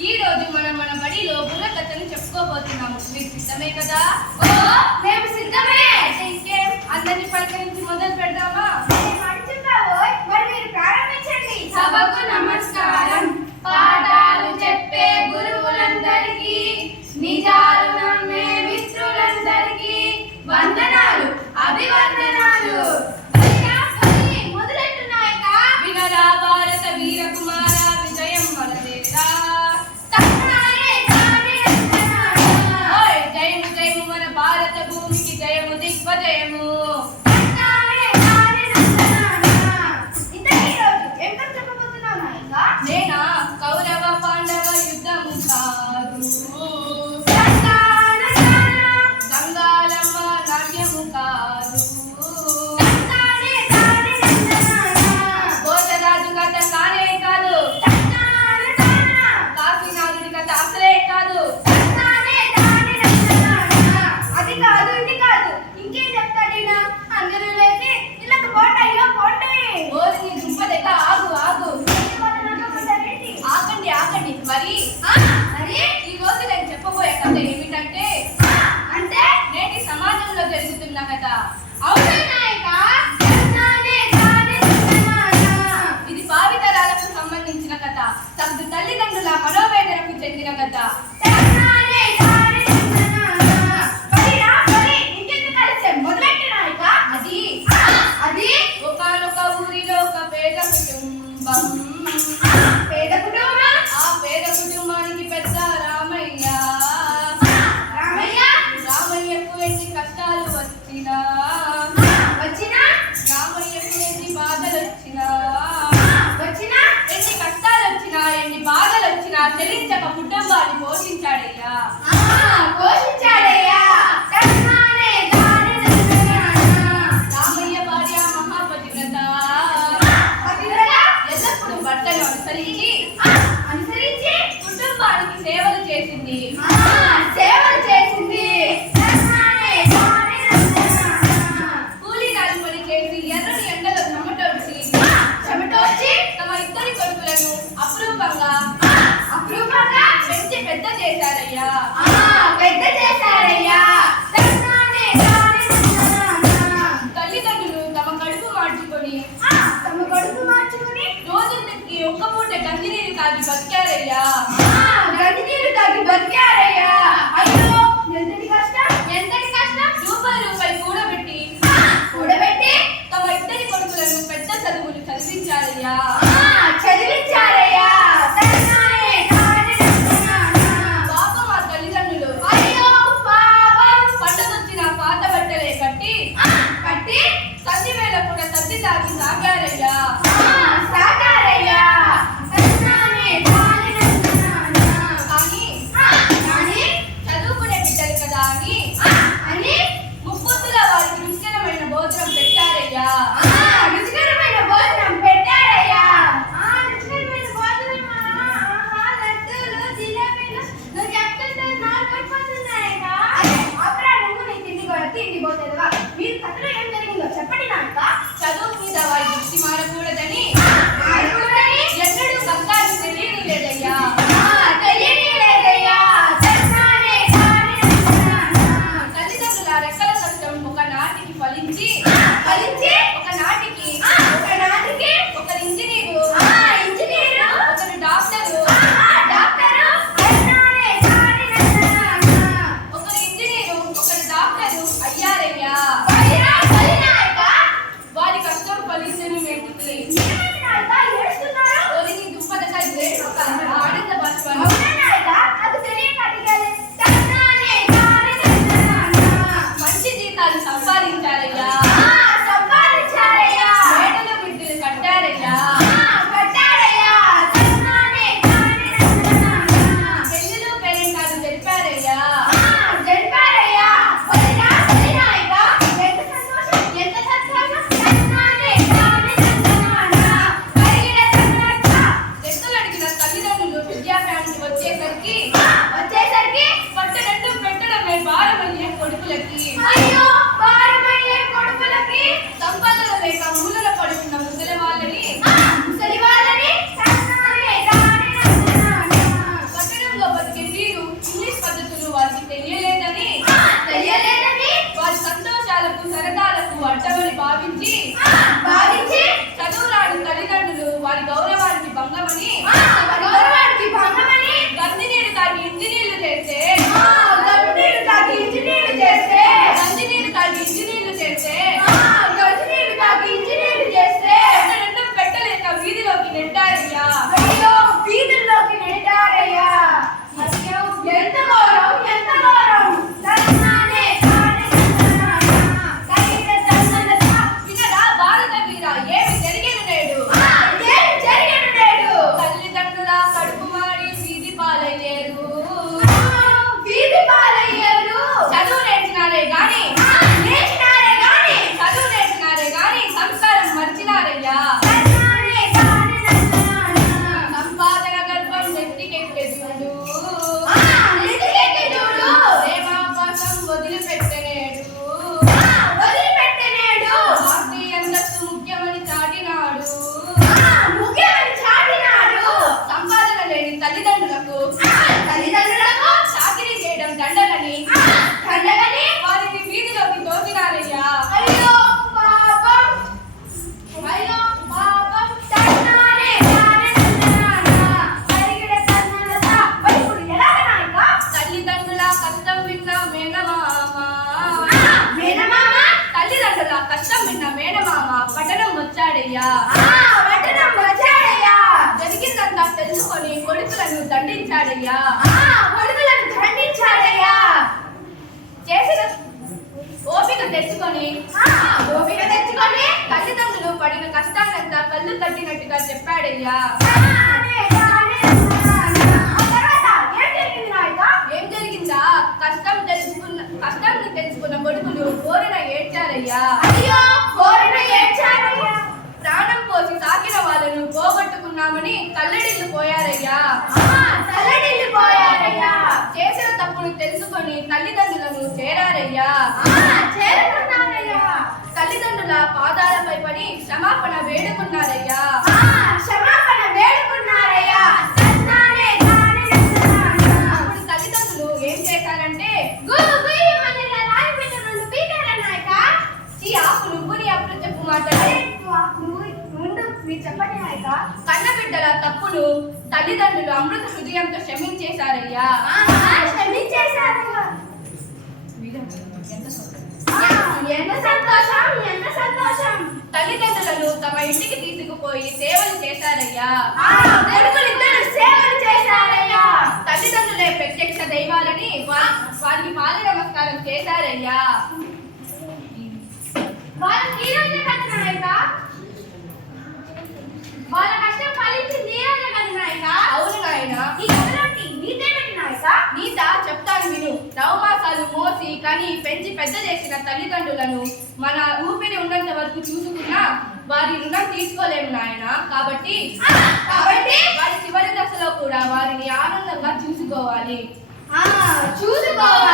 ఈ రోజు మన బడిలో బుర్రకథను చెప్పుకోబోతున్నాము. మీరు సిద్ధమే కదా? మేము సిద్ధమే. ఇంకేం అందరినీ పలకరించి మొదలు పెడదామా? మరి మీరు ప్రారంభించండి. సభకు నమస్కారం. పాఠాలు చెప్పే గురువులందరికీ, నిజాలు నమ్మే మిత్రులందరికీ వందనాలు, అభివందనాలు. వినరా భారత వీర కుమార, విజయం మనదేరా. జయము జయము మన భారత భూమికి, జయము దిగ్వజయము. నేనా? కౌరవ పాండవ యుద్ధము కాదు, గంగాలమ్మ నాట్యము కాదు, భోజరాజు కథ కానే కాదు, కాశీనాథుడి కథ అసలే కాదు. అది కాదు, ఇది కాదు, ఇంకేం చెప్తాడీనా? అందరూ లేచి ఇళ్ళకు పోండి, అయ్యో పోండి. ఓరి దుంపదెక్క, ఆగు ఆగు, ఆకండి ఆకండి. మరి ఈ రోజు నేను చెప్పబోయే కథ ఏమిటంటే, నేటి సమాజంలో జరుగుతున్న కథ. ఇది భావితరాలకు సంబంధించిన కథ, తమ తల్లిదండ్రుల మనోవేదనకు చెందిన కథ. అది ఒకానొక ఊరిలో ఒక పేద కుటుంబం. ఆ పేద కుటుంబానికి పెద్ద రామయ్య. రామయ్యకు ఎన్ని కష్టాలు వచ్చినా, రామయ్యకు ఎన్ని బాధలు వచ్చినా, ఎన్ని కష్టాలు వచ్చినా, ఎన్ని బాధలు వచ్చినా చెల్లించక కుటుంబాన్ని పోషించాడయ్యా. రామయ్య భార్య మహాపతివ్రత. ఎల్లప్పుడు భర్తను అనుసరించి కుటుంబానికి సేవలు చేసింది. కూలీ నాలి పని చేసి ఎర్రని ఎండలో చెమటోడ్చి తమ ఇద్దరి కొడుకులను అపురూపంగా పెంచి పెద్ద చేశారయ్యా. తల్లిదండ్రులు తమ కడుపు మార్చుకొని రోజుకి ఒక్క పూట గంజినీరు తాగి బతికారయ్యా. అయ్యో ఎంతటి కష్టం. రూపాయి కూడబెట్టి తమ ఇద్దరి కొడుకులను పెద్ద చదువులు చదివించారయ్యా. పాపం ఆ తల్లిదండ్రులు పంటకొచ్చిన పాత బట్టలే కట్టి సంధి వేళ కూడా సర్ది తాగి సాగారయ్యా. తల్లిదండ్రులకు చాకిరీ చేయడం దండగని వారిని వీధిలోకి తోసినారయ్యా. అయ్యో పాపం తన్నానే పరిగిడ తన్నలత వైపుడు ఎలాగ నాయక తల్లిదండ్రుల కష్టం విన్న మేనమామ తల్లిదండ్రుల కష్టం విన్న మేనమామ పట్టణం వచ్చాడయ్యా. పట్టణం వచ్చాడయ్యా. జరిగిందంతా తెలుసుకొని కొడుకులను దండించాడయ్యా. కొడుకులను దండించాడయ్యా. చేసిన ఓపిక తెచ్చుకొని తల్లిదండ్రులు పడిన కష్టాన్నంతా కళ్ళు తట్టినట్టుగా చెప్పాడయ్యా. ఏం జరిగిందా? కష్టాన్ని తెలుసుకున్న కొడుకులు కోరిన ఏడ్చారయ్యా. ప్రాణం పోసి తాకిన వాళ్ళను పోగొట్టుకున్నామని తల్లడిల్లు పోయారయ్యా. చేసిన తప్పును తెలుసుకొని తల్లిదండ్రులను చేరారయ్యా. తల్లిదండ్రుల పాదాలపై పడి క్షమాపణ వేడుకున్నారయ్యా. అప్పుడు తల్లిదండ్రులు ఏం చేశారంటే ఆపు నువ్వు నీ అప్పుడు చెప్పు మాటలు. చెప్పండి నాయక. కన్న బిడ్డల తప్పును తల్లిదండ్రులు అమృత హృదయంతో క్షమించేశారయ్యా. ఎంత సంతోషం. తల్లిదండ్రులను తమ ఇంటికి తీసుకుపోయి సేవలు చేశారయ్యా. సేవలు చేశారయ్యా. తల్లిదండ్రులే ప్రత్యక్ష దైవాలని వారికి పాద నమస్కారం చేశారయ్యా. వాళ్ళ కష్టం ఫలించింది ఈ రోజే కదా నాయక. అవును నాయన. ఈ కథలోని నీతేమిటి నాయక? నీత చెప్తాను విను. నవమాసాలు మోసి కని పెంచి పెద్ద చేసిన తల్లిదండ్రులను మన ఊపిరి ఉన్నంత వరకు చూసుకున్నా వారి రుణం తీసుకోలేము నాయన. కాబట్టి వారి చివరి దశలో కూడా వారిని ఆనందంగా చూసుకోవాలి. చూసుకోవాలి.